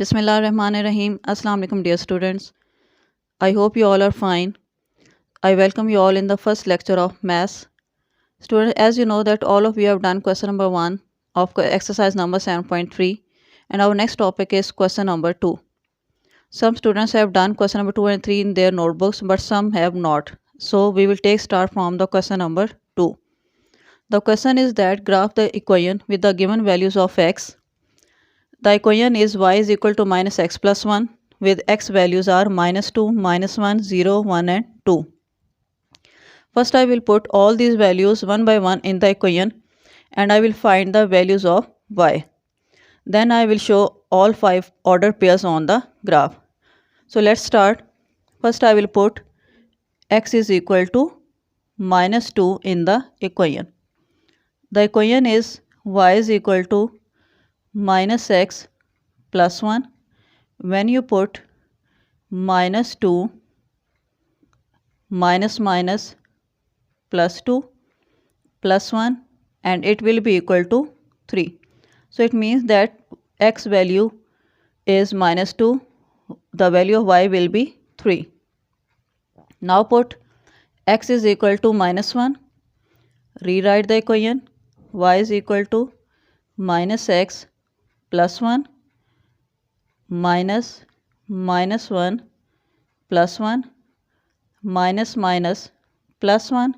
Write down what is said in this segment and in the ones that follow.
Bismillahirrahmanirrahim. Assalamu alaikum, dear students. I hope you all are fine. I welcome you all in the first lecture of Maths. Students, as you know that all of you have done question number 1 of exercise number 7.3, and our next topic is question number 2. Some students have done question number 2 and 3 in their notebooks, but some have not. So we will take start from the question number 2. The question is that graph the equation with the given values of x. The equation is y is equal to minus x plus 1 with x values are minus 2, minus 1, 0, 1 and 2. First I will put all these values one by one in the equation and I will find the values of y. Then I will show all 5 ordered pairs on the graph. So let's start. First I will put x is equal to minus 2 in the equation. The equation is y is equal to minus x plus 1. When you put minus 2 minus minus plus 2 plus 1 and it will be equal to 3. So it means that x value is minus 2, the value of y will be 3. Now put x is equal to minus 1, rewrite the equation, y is equal to minus x plus 1 minus minus 1 plus 1 minus minus plus 1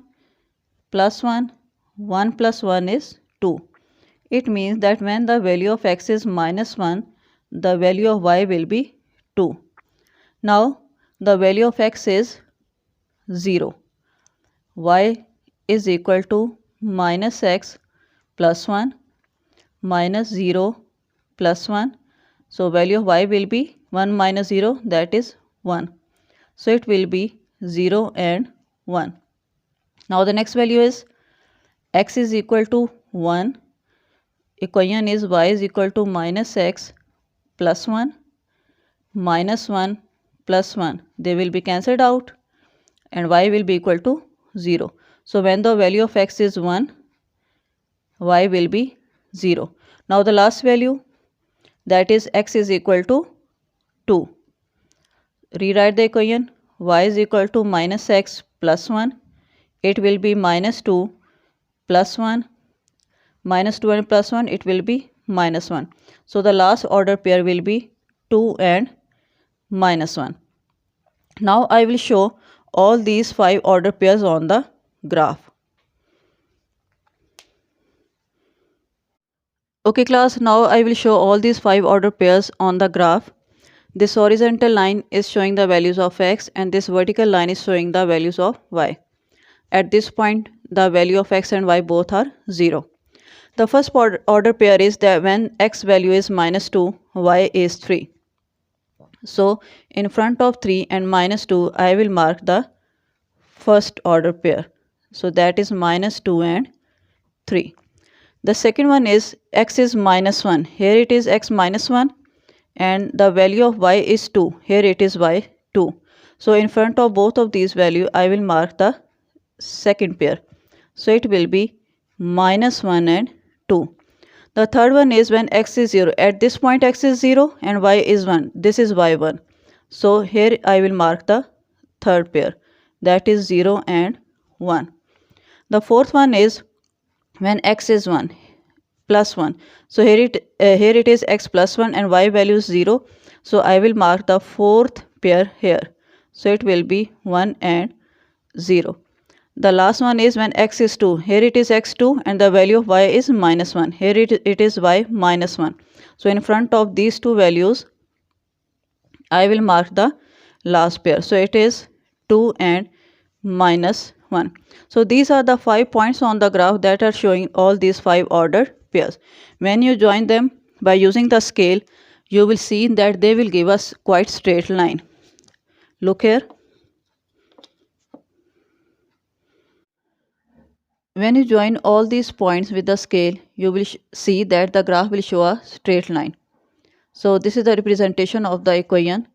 plus 1, 1 plus 1 is 2. It means that when the value of x is minus 1, the value of y will be 2. Now the value of x is 0. Y is equal to minus x plus 1 minus 0 plus 1. So value of y will be 1 minus 0, that is 1. So it will be 0 and 1. Now the next value is x is equal to 1. Equation is y is equal to minus x plus 1 minus 1 plus 1. They will be cancelled out and y will be equal to 0. So when the value of x is 1, y will be 0. Now the last value, that is x is equal to 2. Rewrite the equation, y is equal to minus x plus 1. It will be minus 2 plus 1. Minus 2 and plus 1, it will be minus 1. So the last order pair will be 2 and minus 1. Now I will show all these 5 order pairs on the graph. Okay class, now I will show all these 5 order pairs on the graph. This horizontal line is showing the values of x and this vertical line is showing the values of y. At this point, the value of x and y both are 0. The first order pair is that when x value is minus 2, y is 3. So in front of 3 and minus 2, I will mark the first order pair. So that is minus 2 and 3. The second one is x is minus 1. Here it is x minus 1 and the value of y is 2. Here it is y 2. So in front of both of these values, I will mark the second pair. So it will be minus 1 and 2. The third one is when x is 0. At this point x is 0 and y is 1. This is y1. So here I will mark the third pair. That is 0 and 1. The fourth one is when x is 1 plus 1. So here it is x plus 1 and y value is 0. So I will mark the fourth pair here. So it will be 1 and 0. The last one is when x is 2. Here it is x2 and the value of y is minus 1. Here it is y minus 1. So in front of these two values, I will mark the last pair. So it is 2 and minus 1. So these are the 5 points on the graph that are showing all these 5 ordered pairs. When you join them by using the scale, you will see that they will give us quite straight line. Look here. When you join all these points with the scale, you will see that the graph will show a straight line. So this is the representation of the equation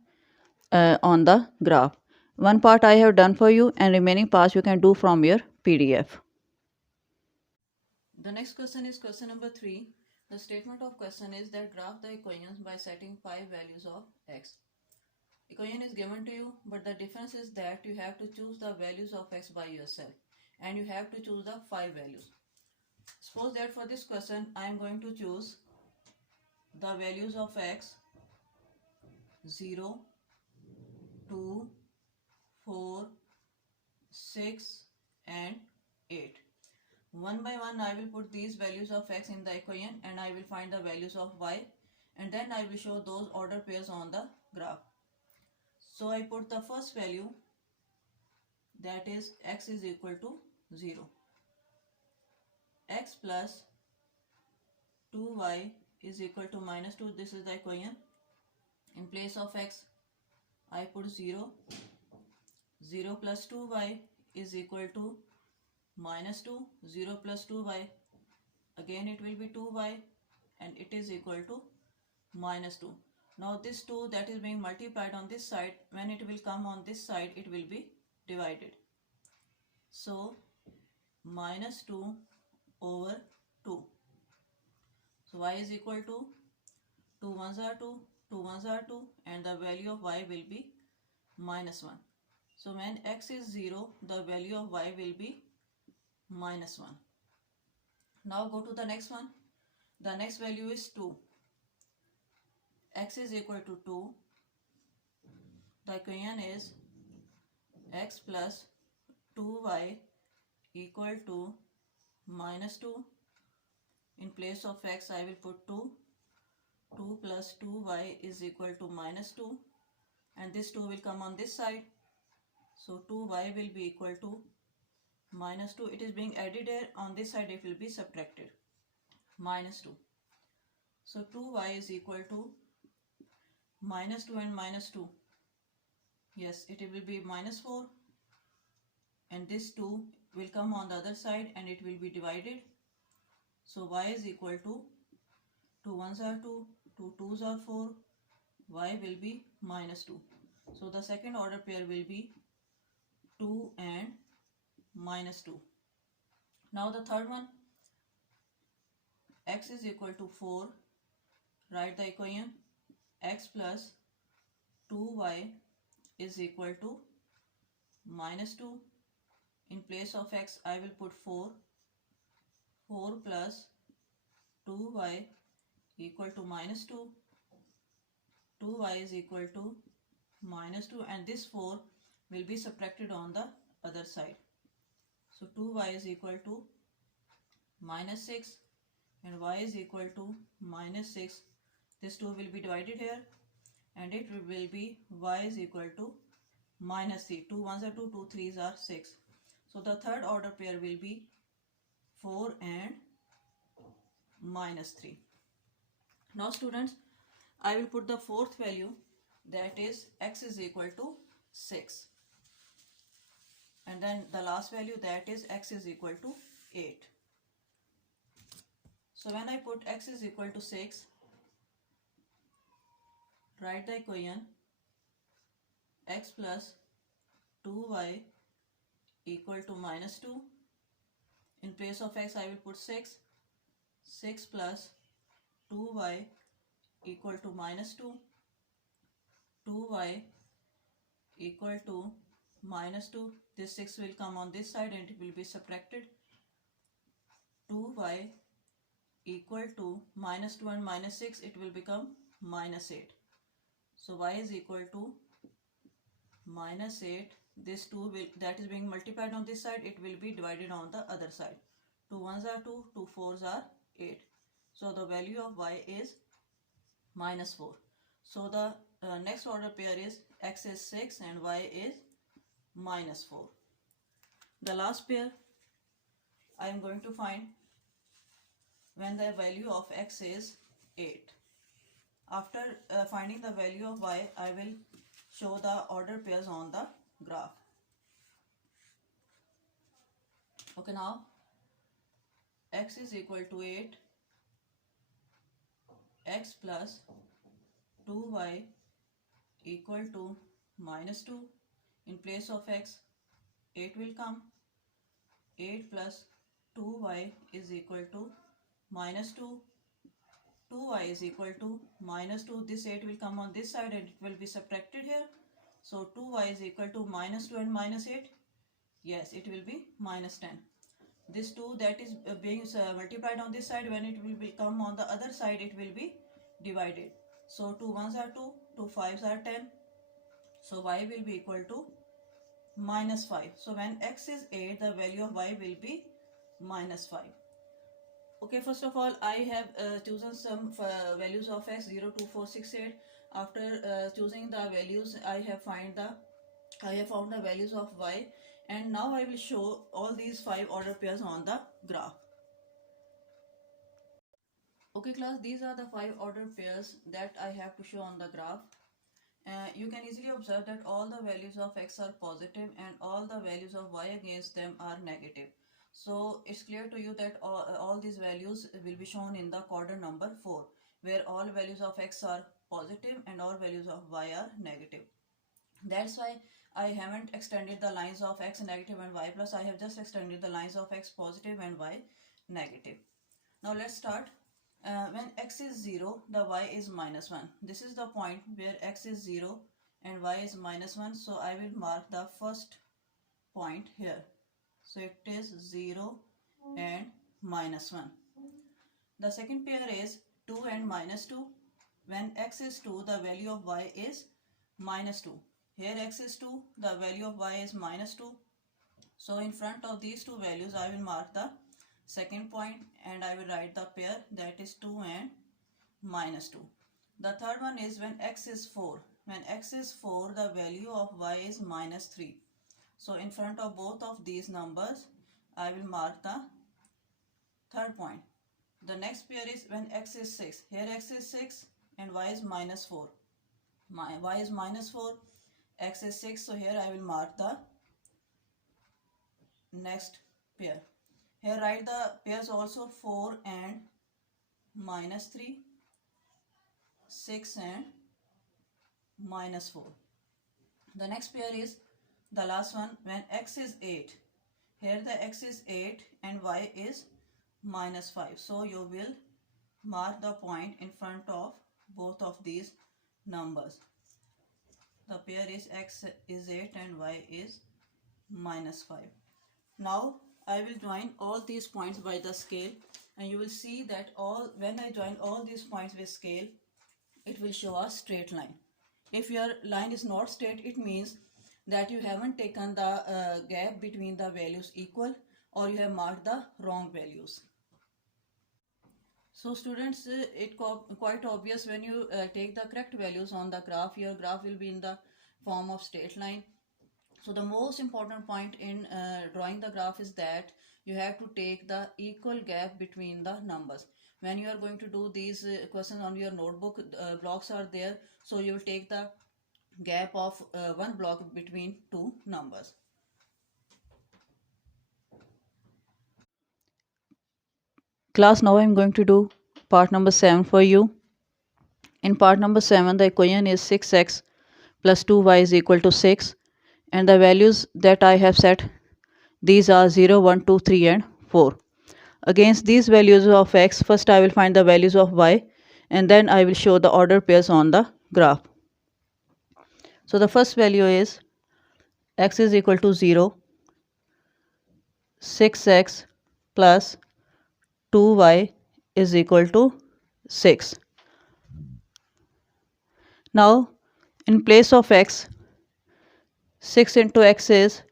on the graph. One part I have done for you and remaining parts you can do from your PDF. The next question is question number 3. The statement of question is that graph the equations by setting 5 values of x. Equation is given to you, but the difference is that you have to choose the values of x by yourself and you have to choose the 5 values. Suppose that for this question I am going to choose the values of x 0, 2, 4, 6 and 8. One by one I will put these values of x in the equation and I will find the values of y, and then I will show those order pairs on the graph. So I put the first value, that is x is equal to 0. X plus 2y is equal to minus 2. This is the equation. In place of x I put 0. 0 plus 2y is equal to minus 2. 0 plus 2y, again it will be 2y, and it is equal to minus 2. Now this 2 that is being multiplied on this side, when it will come on this side it will be divided. So minus 2 over 2. So y is equal to 2 ones are 2, 2 ones are 2, and the value of y will be minus 1. So when x is 0, the value of y will be minus 1. Now go to the next one. The next value is 2. X is equal to 2. The equation is x plus 2y equal to minus 2. In place of x I will put 2. 2 plus 2y is equal to minus 2, and this 2 will come on this side. So 2y will be equal to minus 2. It is being added here. On this side it will be subtracted. Minus 2. So 2y is equal to minus 2 and minus 2. Yes, it will be minus 4. And this 2 will come on the other side and it will be divided. So y is equal to 2 ones are 2, 2 twos are 4, y will be minus 2. So the second order pair will be 2 and minus 2. Now the third one, x is equal to 4. Write the equation x plus 2y is equal to minus 2. In place of x I will put 4. 4 plus 2y equal to minus 2. 2y is equal to minus 2, and this 4 will be subtracted on the other side. So 2y is equal to minus 6 and y is equal to minus 6. This 2 will be divided here and it will be y is equal to minus 3. 2 ones are 2, 2 threes are 6. So the third order pair will be 4 and minus 3. Now students, I will put the fourth value, that is x is equal to 6. And then the last value, that is x is equal to 8. So when I put x is equal to 6, write the equation x plus 2y equal to minus 2. In place of x I will put 6. 6 plus 2y equal to minus 2. 2y equal to minus 2. This 6 will come on this side and it will be subtracted. 2y equal to minus 2 and minus 6, it will become minus 8. So y is equal to minus 8. This 2 will, that is being multiplied on this side, it will be divided on the other side. 2 ones are 2, 2 fours are 8. So the value of y is minus 4. So the next order pair is x is 6 and y is minus 4. The last pair I am going to find when the value of x is 8. After finding the value of y, I will show the order pairs on the graph. Okay, now x is equal to 8. X plus 2y equal to minus 2. In place of x, 8 will come. 8 plus 2y is equal to minus 2. 2y is equal to minus 2. This 8 will come on this side and it will be subtracted here. So 2y is equal to minus 2 and minus 8. Yes, it will be minus 10. This 2 that is being multiplied on this side, when it will come on the other side, it will be divided. So 2 ones are 2, 2 fives are 10. So y will be equal to minus 5. So when x is 8, the value of y will be minus 5. Okay, first of all, I have chosen some values of x 0, 2, 4, 6, 8. After choosing the values, I have found the values of y, and now I will show all these 5 order pairs on the graph. Okay class, these are the 5 order pairs that I have to show on the graph. You can easily observe that all the values of x are positive and all the values of y against them are negative. So it's clear to you that all these values will be shown in the quadrant number 4, where all values of x are positive and all values of y are negative. That's why I haven't extended the lines of x negative and y plus. I have just extended the lines of x positive and y negative. Now let's start. When x is 0, the y is minus 1. This is the point where x is 0 and y is minus 1. So I will mark the first point here. So it is 0 and minus 1. The second pair is 2 and minus 2. When x is 2, the value of y is minus 2. Here x is 2, the value of y is minus 2. So in front of these two values, I will mark the second point and I will write the pair, that is 2 and minus 2. The third one is when x is 4. When x is 4, the value of y is minus 3. So in front of both of these numbers, I will mark the third point. The next pair is when x is 6. Here x is 6 and y is minus 4. Y is minus 4, x is 6. So here I will mark the next pair. Here write the pairs also, 4 and minus 3, 6 and minus 4. The next pair is the last one when x is 8. Here the x is 8 and y is minus 5. So you will mark the point in front of both of these numbers. The pair is x is 8 and y is minus 5. Now I will join all these points by the scale, and you will see that when I join all these points with scale, it will show a straight line. If your line is not straight, it means that you haven't taken the gap between the values equal, or you have marked the wrong values. So students, it's quite obvious when you take the correct values on the graph, your graph will be in the form of straight line. So the most important point in drawing the graph is that you have to take the equal gap between the numbers. When you are going to do these questions on your notebook, blocks are there. So you will take the gap of one block between two numbers. Class, now I am going to do part number 7 for you. In part number 7, the equation is 6x plus 2y is equal to 6. And the values that I have set, these are 0, 1, 2, 3 and 4. Against these values of x, first I will find the values of y, and then I will show the order pairs on the graph. So the first value is x is equal to 0, 6x plus 2y is equal to 6. Now in place of x, 6 into x is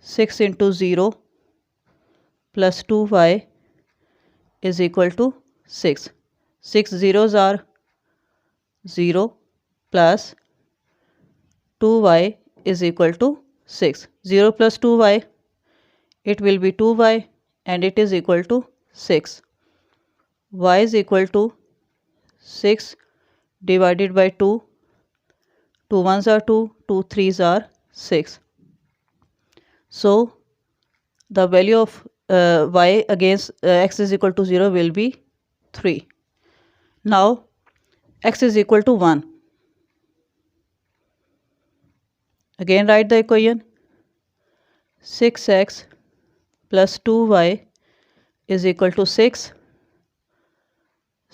6 into 0 plus 2y is equal to 6. 6 zeros are 0 plus 2y is equal to 6. 0 plus 2y, it will be 2y and it is equal to 6. Y is equal to 6 divided by 2. 2 ones are 2, 2 threes are 6. So the value of y against x is equal to 0 will be 3. Now x is equal to 1. Again write the equation. 6x plus 2y is equal to 6.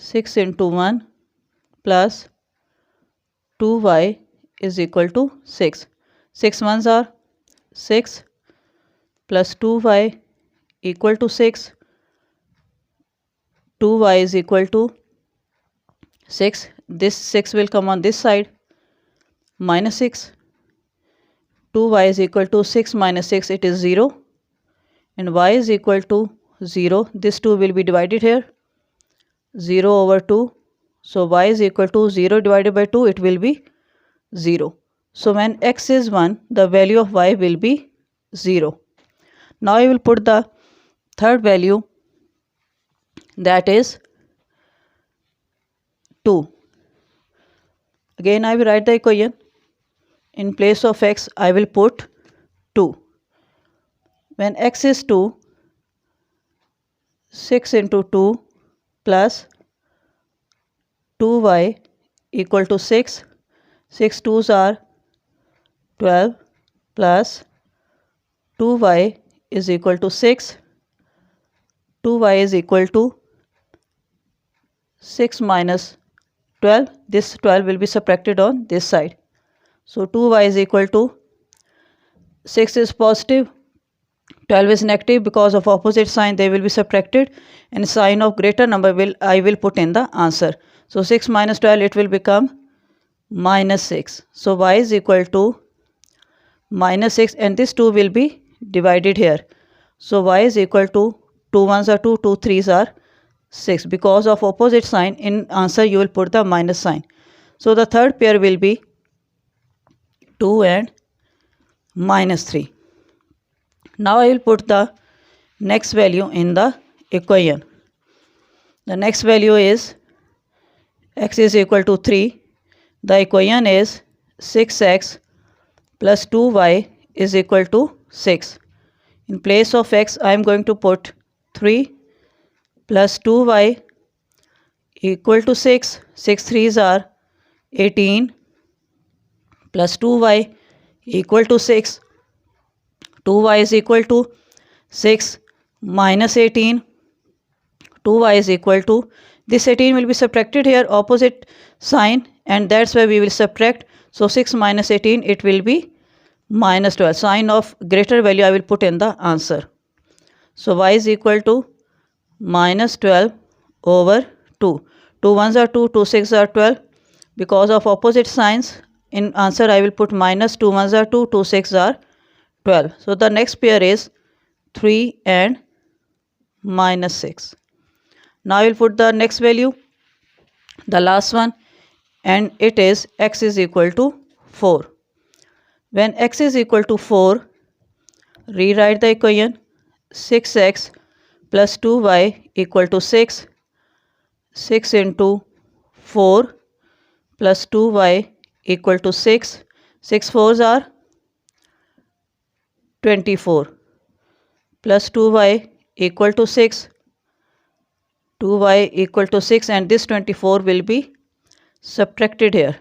6 into 1 plus 2y is equal to 6. 6 ones are 6 plus 2y equal to 6. 2y is equal to 6. This 6 will come on this side. Minus 6. 2y is equal to 6 minus 6. It is 0. And y is equal to 0. This 2 will be divided here. 0 over 2. So y is equal to 0 divided by 2. It will be 0. So when x is 1, the value of y will be 0. Now I will put the third value, that is 2. Again I will write the equation. In place of x I will put 2. When x is 2, 6 into 2 plus 2y equal to 6. 6 2s are 12 plus 2y is equal to 6. 2y is equal to 6 minus 12. This 12 will be subtracted on this side. So 2y is equal to 6 is positive, 12 is negative. Because of opposite sign they will be subtracted, and sign of greater number I will put in the answer. So 6 minus 12, it will become minus 6. So y is equal to minus 6, and this 2 will be divided here. So y is equal to 2 ones are 2, 2 3s are 6. Because of opposite sign, in answer you will put the minus sign. So the third pair will be 2 and minus 3. Now I will put the next value in the equation. The next value is x is equal to 3. The equation is 6x plus 2y is equal to 6. In place of x I am going to put 3 plus 2y equal to 6. 6 3s are 18 plus 2y equal to 6. 2y is equal to 6 minus 18. 2y is equal to, this 18 will be subtracted here, opposite sign, and that's why we will subtract. So 6 minus 18, it will be minus 12. Sign of greater value I will put in the answer. So y is equal to minus 12 over 2. 2 ones are 2, 2 6 are 12. Because of opposite signs, in answer I will put minus. 2 ones are 2, 2 6 are 12. So the next pair is 3 and minus 6. Now I will put the next value, the last one, and it is x is equal to 4. When x is equal to 4, rewrite the equation. 6x plus 2y equal to 6. 6 into 4 plus 2y equal to 6. 6 4s are 24 plus 2y equal to 6. 2y equal to 6, and this 24 will be subtracted here.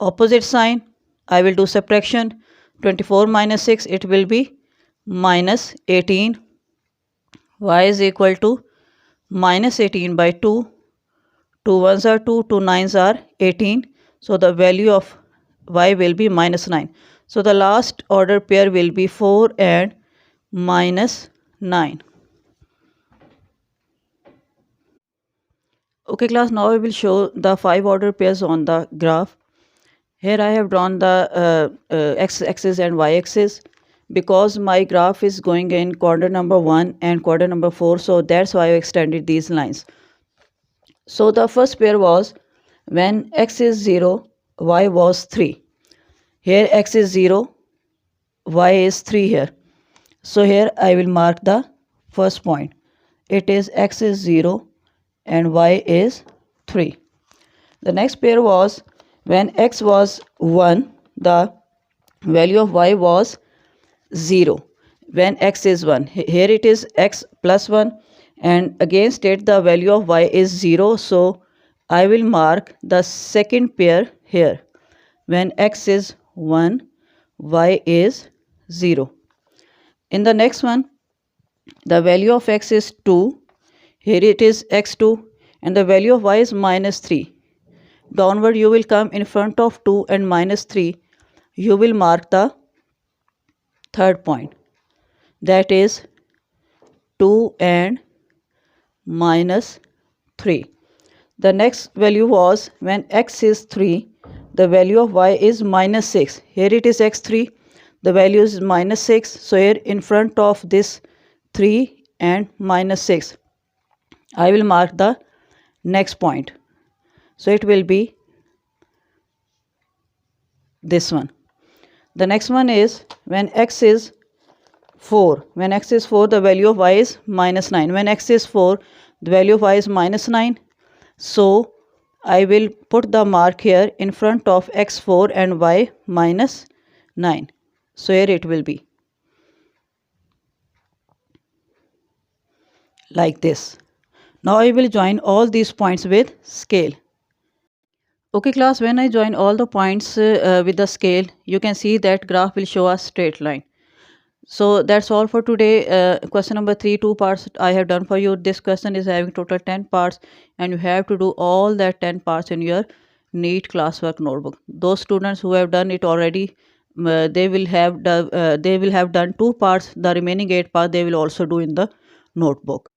Opposite sign I will do subtraction. 24 minus 6, it will be minus 18. Y is equal to minus 18 by 2. 2 ones are 2, 2 9s are 18. So the value of y will be minus 9. So the last order pair will be 4 and minus 9. Okay class, now I will show the 5 order pairs on the graph. Here I have drawn the x-axis and y-axis. Because my graph is going in quadrant number 1 and quadrant number 4, so that's why I extended these lines. So the first pair was when x is 0, y was 3. Here x is 0, y is 3 here. So here I will mark the first point. It is x is 0 and y is 3. The next pair was when x was 1, the value of y was 0. When x is 1, here it is x plus 1, and against it the value of y is 0. So I will mark the second pair here. When x is 1, y is 0. In the next one, the value of x is 2. Here it is x2, and the value of y is minus 3. Downward you will come in front of 2 and minus 3. You will mark the third point, that is 2 and minus 3. The next value was when x is 3, the value of y is minus 6. Here it is x3, the value is minus 6. So here in front of this 3 and minus 6, I will mark the next point. So it will be this one. The next one is when x is 4. When x is 4, the value of y is minus 9. When x is 4, the value of y is minus 9. So I will put the mark here in front of x4 and y minus 9. So here it will be like this. Now I will join all these points with scale. Okay class, when I join all the points with the scale, you can see that graph will show a straight line. So that's all for today. Question number 3, 2 parts I have done for you. This question is having total 10 parts and you have to do all that 10 parts in your NEET classwork notebook. Those students who have done it already, they will have done 2 parts. The remaining 8 parts they will also do in the notebook.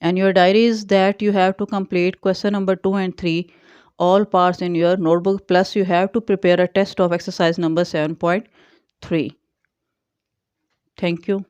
And your diary is that you have to complete question number 2 and 3 all parts in your notebook, plus you have to prepare a test of exercise number 7.3. Thank you.